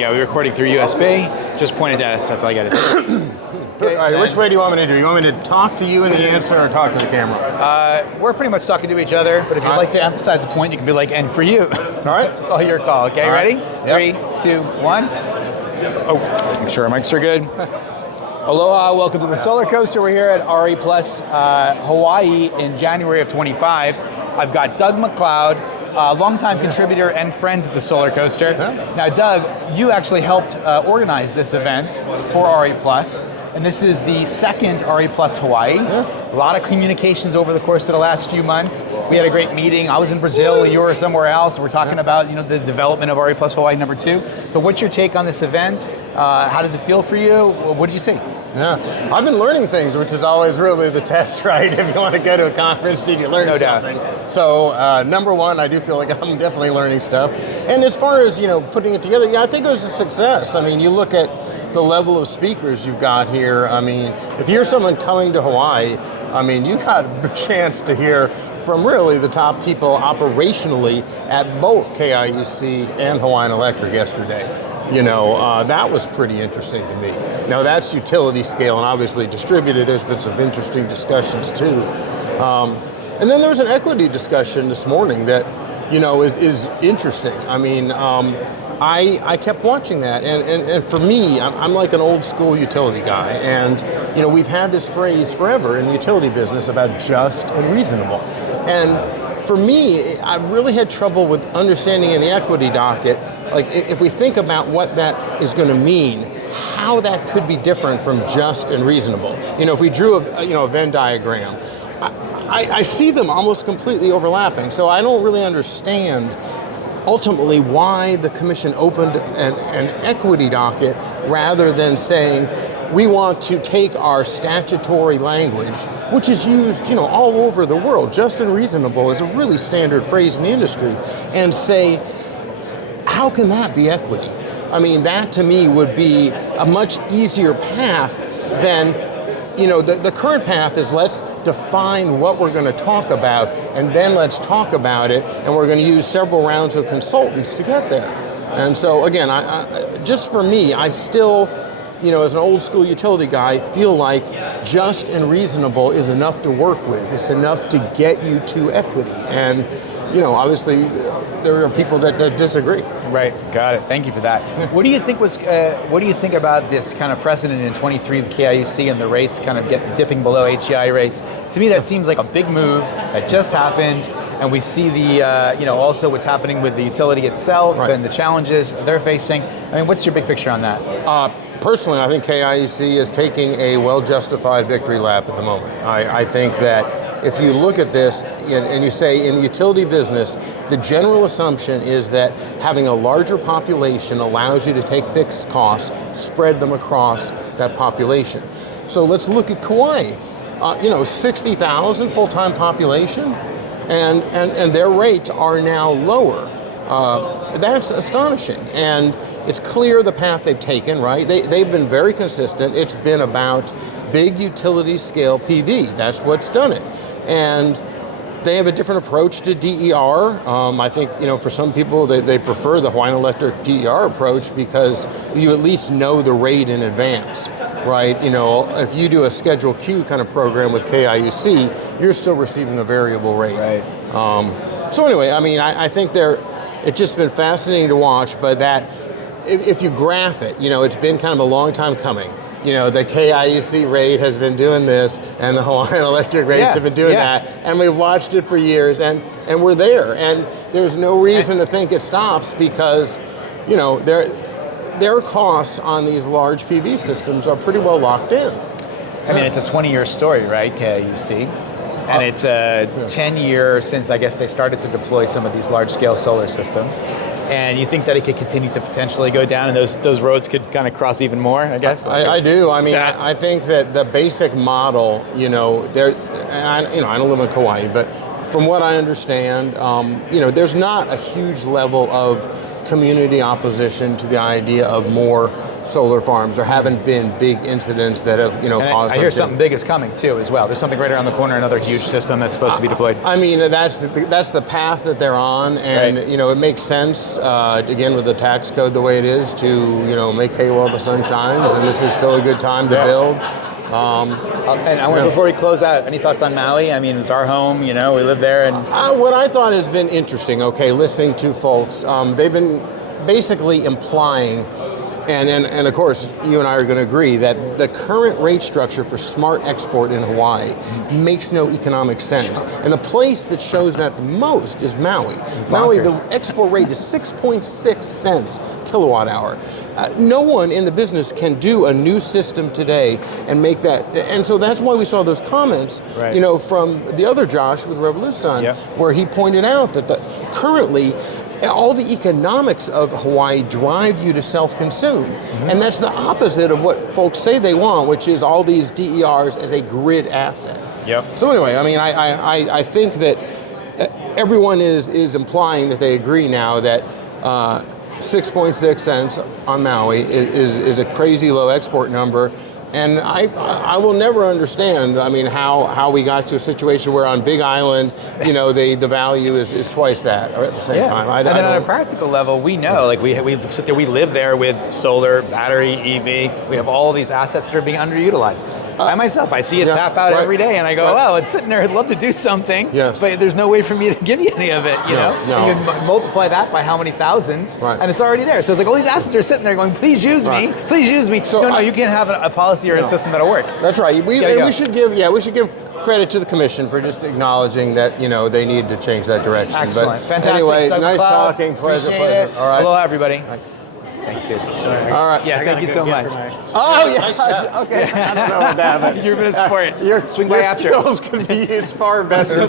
go. We're recording through USB. Just pointed at us. That's all I got to say. All right, which way do you want me to do? You want me to talk to you in the answer or talk to the camera? We're pretty much talking to each other, but if you'd like to emphasize the point, you can be like, and for you. All right. It's all your call. Okay, All ready? right. Yep. 3, 2, 1. Oh, I'm sure our mics are good. Aloha, welcome to the Solar Coaster. We're here at RE Plus Hawaii in January of 25. I've got Doug McLeod, a longtime contributor and friend of the Solar Coaster. Now, Doug, you actually helped organize this event for RE Plus, and this is the second RE Plus Hawaii. A lot of communications over the course of the last few months. We had a great meeting. I was in Brazil, you were somewhere else. We're talking about the development of RE Plus Hawaii number 2. So what's your take on this event? How does it feel for you? What did you see? Yeah, I've been learning things, which is always really the test, right? If you want to go to a conference, did you learn something? So number one, I do feel like I'm definitely learning stuff. And as far as putting it together, yeah, I think it was a success. I mean, you look at the level of speakers you've got here. I mean, if you're someone coming to Hawaii, I mean, you got a chance to hear from really the top people operationally at both KIUC and Hawaiian Electric yesterday. That was pretty interesting to me. Now that's utility scale and obviously distributed. There's been some interesting discussions too. And then there was an equity discussion this morning that, is interesting. I mean, I kept watching that, and for me, I'm like an old school utility guy, and we've had this phrase forever in the utility business about just and reasonable. And for me, I really had trouble with understanding in the equity docket, like if we think about what that is going to mean, how that could be different from just and reasonable. If we drew a Venn diagram, I see them almost completely overlapping, so I don't really understand ultimately why the commission opened an equity docket rather than saying we want to take our statutory language, which is used all over the world. Just and reasonable is a really standard phrase in the industry, and say, how can that be equity? I mean, that to me would be a much easier path than, the current path is let's define what we're going to talk about, and then let's talk about it, and we're going to use several rounds of consultants to get there. And so again, I just for me, I still, as an old school utility guy, feel like just and reasonable is enough to work with. It's enough to get you to equity. And obviously there are people that disagree. Right, got it. Thank you for that. What do you think what do you think about this kind of precedent in 23 of the KIUC and the rates kind of dipping below HEI rates? To me, that seems like a big move that just happened, and we see the also what's happening with the utility itself and the challenges they're facing. I mean, what's your big picture on that? Personally, I think KIUC is taking a well-justified victory lap at the moment. I think that if you look at this and you say in the utility business, the general assumption is that having a larger population allows you to take fixed costs, spread them across that population. So let's look at Kauai. 60,000 full-time population, and their rates are now lower. That's astonishing. And it's clear the path they've taken, right? They've been very consistent. It's been about big utility scale PV. That's what's done it. And they have a different approach to DER. I think, for some people, they prefer the Hawaiian Electric DER approach because you at least know the rate in advance, right? If you do a Schedule Q kind of program with KIUC, you're still receiving a variable rate. Right. So anyway, I mean, I think it's just been fascinating to watch, but that if you graph it, it's been kind of a long time coming. The KIUC rate has been doing this, and the Hawaiian Electric rates have been doing that, and we've watched it for years, and we're there. And there's no reason to think it stops because, their costs on these large PV systems are pretty well locked in. I mean, it's a 20-year story, right, KIUC? And it's a 10-year since, I guess, they started to deploy some of these large-scale solar systems. And you think that it could continue to potentially go down and those roads could kind of cross even more, I guess? I do. I mean, I think that the basic model, I don't live in Kauai, but from what I understand, there's not a huge level of community opposition to the idea of more solar farms. There haven't been big incidents that have, caused. I hear something big is coming too, as well. There's something right around the corner, another huge system that's supposed to be deployed. I mean, that's the path that they're on, and right. It makes sense. Again, with the tax code the way it is, to make hay while the sun shines, and this is still a good time to build. And I want before we close out, any thoughts on Maui? I mean, it's our home. We live there, and what I thought has been interesting. Okay, listening to folks, they've been basically implying. And of course, you and I are going to agree that the current rate structure for smart export in Hawaii makes no economic sense. And the place that shows that the most is Maui. Maui, the export rate is 6.6 cents kilowatt hour. No one in the business can do a new system today and make that. And so that's why we saw those comments, from the other Josh with Revolution, where he pointed out that currently, all the economics of Hawaii drive you to self-consume. And that's the opposite of what folks say they want, which is all these DERs as a grid asset. So anyway, I mean, I think that everyone is implying that they agree now that 6.6 cents on Maui is a crazy low export number. And I will never understand, I mean, how we got to a situation where on Big Island, the value is twice that, or at the same time. And then on a practical level, we know, like we sit there, we live there with solar, battery, EV. We have all these assets that are being underutilized. By myself, I see it tap out every day, and I go, wow, it's sitting there. I'd love to do something, but there's no way for me to give you any of it. You know, you can multiply that by how many thousands, and it's already there. So it's like all these assets are sitting there going, please use me, please use me. So no, you can't have a policy or a system that'll work. That's right. We should give credit to the commission for just acknowledging that they need to change that direction. Excellent, but fantastic. Anyway, Doug nice McLeod. talking. Pleasure. All right. Aloha, everybody. Thanks. Thanks, dude. All right. Yeah, thank you so much. Oh, yeah. Okay. I don't know what that happened. You're going to support. Your swing by after. Skills could be used far better.